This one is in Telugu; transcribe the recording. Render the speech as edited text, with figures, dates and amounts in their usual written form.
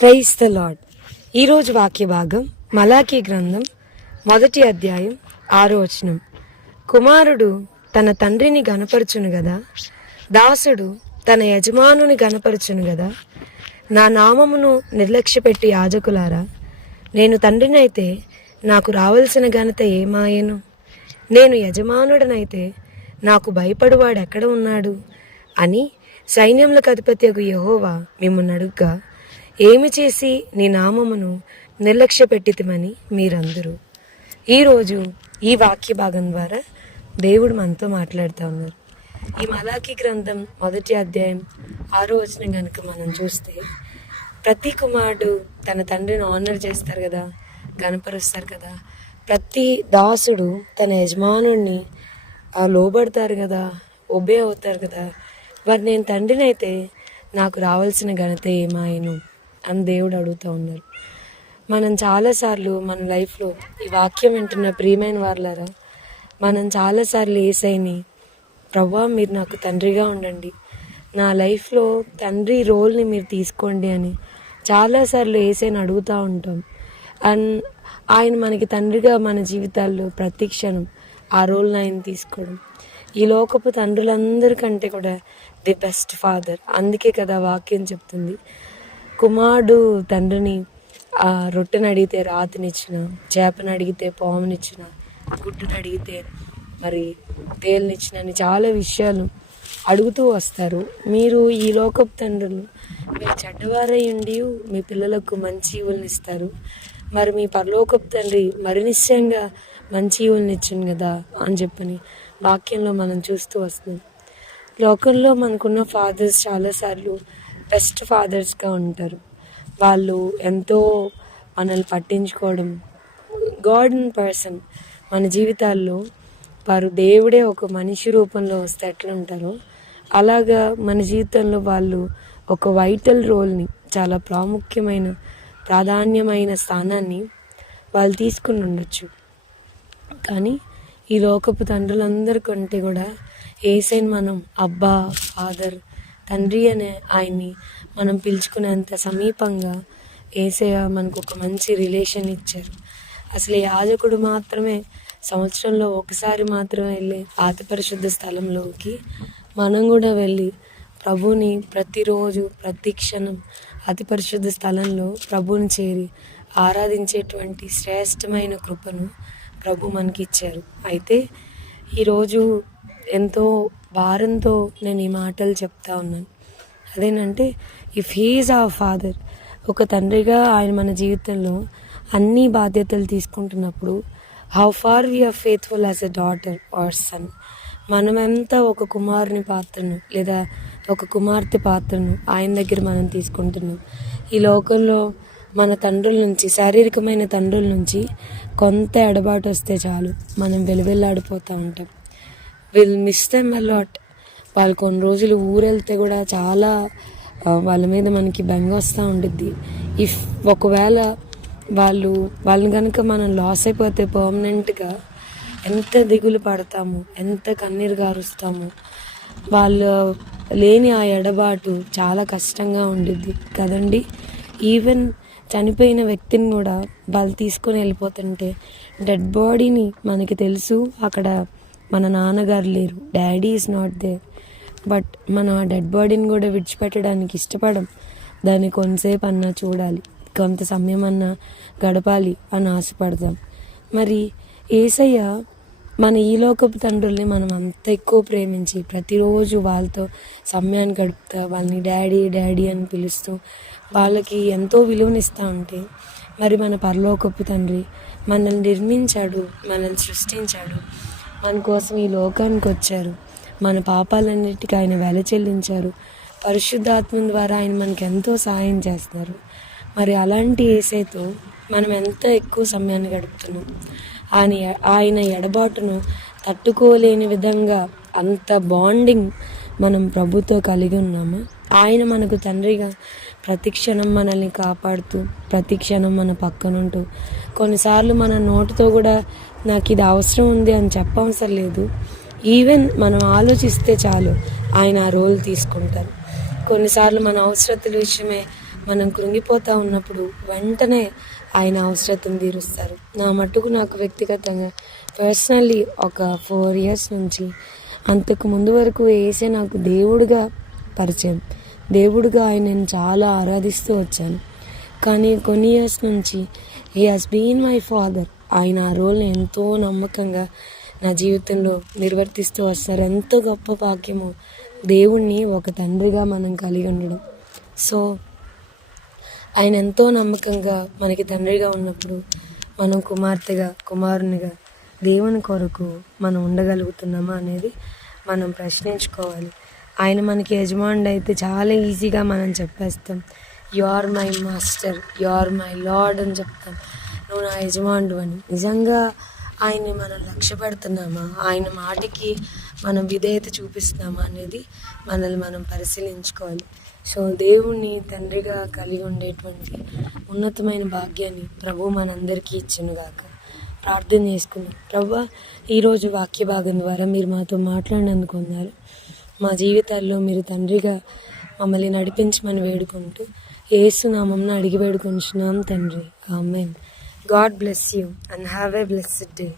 Praise the lord. ఈరోజు వాక్య భాగం మలాకీ గ్రంథం 1వ అధ్యాయం 6వ వచనం. కుమారుడు తన తండ్రిని గనపరచును గదా, దాసుడు తన యజమానుని గనపరచును గదా. నా నామమును నిర్లక్ష్యపెట్టి యాజకులారా, నేను తండ్రినైతే నాకు రావలసిన ఘనత ఏమాయెను? నేను యజమానుడనైతే నాకు భయపడువాడెక్కడ ఉన్నాడు అని సైన్యములకు అధిపతియగు యెహోవా మిమ్మల్ని అడుగ్గా, ఏమి చేసి నీ నామమును నిర్లక్ష్యపెట్టితిమని మీరందరూ. ఈరోజు ఈ వాక్య భాగం ద్వారా దేవుడు మనతో మాట్లాడుతూ ఉన్నారు. ఈ మలాకీ గ్రంథం 1వ అధ్యాయం 6వ వచనం కనుక మనం చూస్తే, ప్రతి కుమారుడు తన తండ్రిని ఆనర్ చేస్తారు కదా, గనపరుస్తారు కదా. ప్రతి దాసుడు తన యజమానుడిని లోబడతారు కదా, ఒబే అవుతారు కదా. మరి నేను తండ్రినైతే నాకు రావాల్సిన ఘనత ఏమాయను అని దేవుడు అడుగుతూ ఉన్నారు. మనం చాలాసార్లు మన లైఫ్లో ఈ వాక్యం వింటున్న ప్రియమైన వారులారా, మనం చాలాసార్లు యేసయ్యని, ప్రభువా మీరు నాకు తండ్రిగా ఉండండి, నా లైఫ్లో తండ్రి రోల్ని మీరు తీసుకోండి అని చాలాసార్లు యేసయ్యని అడుగుతూ ఉంటాం. అండ్ ఆయన మనకి తండ్రిగా మన జీవితాల్లో ప్రతి క్షణం ఆ రోల్ని ఆయన తీసుకోవడం. ఈ లోకపు తండ్రులందరికంటే కూడా ది బెస్ట్ ఫాదర్. అందుకే కదా వాక్యం చెప్తుంది, కుమారుడు తండ్రిని రొట్టెని అడిగితే రాతినిచ్చిన, చేపను అడిగితే పామునిచ్చిన, గుడ్డును అడిగితే మరి తేలినిచ్చిన అని చాలా విషయాలు అడుగుతూ వస్తారు. మీరు ఈ లోకపు తండ్రులు, మీరు చెడ్డవారై ఉండి మీ పిల్లలకు మంచి ఈవులను ఇస్తారు. మరి మీ పరలోకపు తండ్రి మరి నిశ్చయంగా మంచి ఈవులను ఇచ్చింది కదా అని చెప్పని వాక్యంలో మనం చూస్తూ వస్తున్నాం. లోకంలో మనకున్న ఫాదర్స్ చాలాసార్లు బెస్ట్ ఫాదర్స్గా ఉంటారు. వాళ్ళు ఎంతో మనల్ని పట్టించుకోవడం, గాడ్ ఇన్ పర్సన్ మన జీవితాల్లో వారు దేవుడే ఒక మనిషి రూపంలో వస్తే ఎట్లా ఉంటారో అలాగా మన జీవితంలో వాళ్ళు ఒక వైటల్ రోల్ని, చాలా ప్రాధాన్యమైన స్థానాన్ని వాళ్ళు తీసుకుని ఉండొచ్చు. కానీ ఈ లోకపు తండ్రులందరికంటే కూడా యేసయ్యని మనం అబ్బా, ఫాదర్, తండ్రి అనే ఆయన్ని మనం పిలుచుకునేంత సమీపంగా యేసయ్య మనకు ఒక మంచి రిలేషన్ ఇచ్చారు. అసలు యాజకుడు మాత్రమే సంవత్సరంలో ఒకసారి మాత్రమే వెళ్ళే అతి పరిశుద్ధ స్థలంలోకి మనం కూడా వెళ్ళి ప్రభుని ప్రతిరోజు ప్రతి క్షణం అతి పరిశుద్ధ స్థలంలో ప్రభుని చేరి ఆరాధించేటువంటి శ్రేష్టమైన కృపను ప్రభు మనకి ఇచ్చారు. అయితే ఈరోజు ఎంతో భారంతో నేను ఈ మాటలు చెప్తా ఉన్నాను. అదేనంటే, if he is our father, ఒక తండ్రిగా ఆయన మన జీవితంలో అన్ని బాధ్యతలు తీసుకుంటున్నప్పుడు, how far we are faithful as a daughter or son. మనమెంత ఒక కుమారుని పాత్రను లేదా ఒక కుమార్తె పాత్రను ఆయన దగ్గర మనం తీసుకుంటున్నాం. ఈ లోకంలో మన తండ్రుల నుంచి, శారీరకమైన తండ్రుల నుంచి కొంత ఎడబాటు వస్తే చాలు మనం వెలువెల్లాడిపోతూ ఉంటాం. Will miss them a lot. వాళ్ళు కొన్ని రోజులు ఊరెళ్తే కూడా చాలా వాళ్ళ మీద మనకి బెంగ వస్తూ ఉంటుంది. ఇఫ్ ఒకవేళ వాళ్ళని కనుక మనం లాస్ అయిపోతే పర్మనెంట్గా ఎంత దిగులు పడతాము, ఎంత కన్నీరు గారుస్తాము. వాళ్ళు లేని ఆ ఎడబాటు చాలా కష్టంగా ఉండిద్ది కదండి. ఈవెన్ చనిపోయిన వ్యక్తిని కూడా వాళ్ళు తీసుకొని వెళ్ళిపోతుంటే డెడ్ బాడీని మనకి తెలుసు అక్కడ మన నాన్నగారు లేరు, daddy is not there, but మనం ఆ డెడ్ బాడీని కూడా విడిచిపెట్టడానికి ఇష్టపడం. దాన్ని కొంతసేపు అన్నా చూడాలి, కొంత సమయం అన్నా గడపాలి అని ఆశపడతాం. మరి యేసయ్య మన ఈ లోకపు తండ్రుల్ని మనం అంత ఎక్కువ ప్రేమించి ప్రతిరోజు వాళ్ళతో సమయాన్ని గడుపుతా, వాళ్ళని డాడీ డాడీ అని పిలుస్తూ వాళ్ళకి ఎంతో విలువనిస్తూ ఉంటే, మరి మన పరలోకపు తండ్రి మనల్ని నిర్మించాడు, మనల్ని సృష్టించాడు, మన కోసం ఈ లోకానికి వచ్చారు, మన పాపాలన్నిటికీ ఆయన వెల చెల్లించారు, పరిశుద్ధాత్మ ద్వారా ఆయన మనకి ఎంతో సహాయం చేస్తారు. మరి అలాంటి యేసయ్యతో మనం ఎంత ఎక్కువ సమయాన్ని గడుపుతున్నాం. ఆయన ఎడబాటును తట్టుకోలేని విధంగా అంత బాండింగ్ మనం ప్రభుతో కలిగి ఉన్నాము. ఆయన మనకు తండ్రిగా ప్రతి క్షణం మనల్ని కాపాడుతూ, ప్రతి క్షణం మన పక్కనుంటూ, కొన్నిసార్లు మన నోటితో కూడా నాకు ఇది అవసరం ఉంది అని చెప్పవసరం లేదు, ఈవెన్ మనం ఆలోచిస్తే చాలు ఆయన ఆ రోల్ తీసుకుంటారు. కొన్నిసార్లు మన అవసరతల విషయమే మనం కృంగిపోతూ ఉన్నప్పుడు వెంటనే ఆయన అవసరతను తీరుస్తారు. నా మట్టుకు నాకు వ్యక్తిగతంగా పర్సనల్లీ ఒక 4 years నుంచి అంతకు ముందు వరకు యేసే నాకు దేవుడిగా పరిచయం. దేవుడిగా ఆయనను చాలా ఆరాధిస్తూ వచ్చాను. కానీ కొన్ని ఇయర్స్ నుంచి he has been my father. ఆయన ఆ రోల్ని ఎంతో నమ్మకంగా నా జీవితంలో నిర్వర్తిస్తూ వస్తారు. ఎంతో గొప్ప భాగ్యము దేవుణ్ణి ఒక తండ్రిగా మనం కలిగి ఉండడం. సో ఆయన ఎంతో నమ్మకంగా మనకి తండ్రిగా ఉన్నప్పుడు మనం కుమార్తెగా కుమారునిగా దేవుని కొరకు మనం ఉండగలుగుతున్నామా అనేది మనం ప్రశ్నించుకోవాలి. ఆయన మనకి యజమానుడు అయితే చాలా ఈజీగా మనం చెప్పేస్తాం, you are my master, you are my lord అని చెప్తాం, నువ్వు నా యజమానుడు అని. నిజంగా ఆయన్ని మనం లక్ష్య పెడుతున్నామా, ఆయన మాటకి మనం విధేయత చూపిస్తున్నామా అనేది మనల్ని మనం పరిశీలించుకోవాలి. సో దేవుణ్ణి తండ్రిగా కలిగి ఉండేటువంటి ఉన్నతమైన భాగ్యాన్ని ప్రభు మనందరికీ ఇచ్చునుగాక. ప్రార్థన చేసుకుందాం. ప్రభువా, ఈరోజు వాక్య భాగం ద్వారా మీరు మాతో మాట్లాడినందుకు వందనాలు. మా జీవితాల్లో మీరు తండ్రిగా మమ్మల్ని నడిపించమని వేడుకుంటూ యేసు నామమున అడిగి వేడుకొంచున్నాం తండ్రి. ఆమేన్. God bless you and have a blessed day.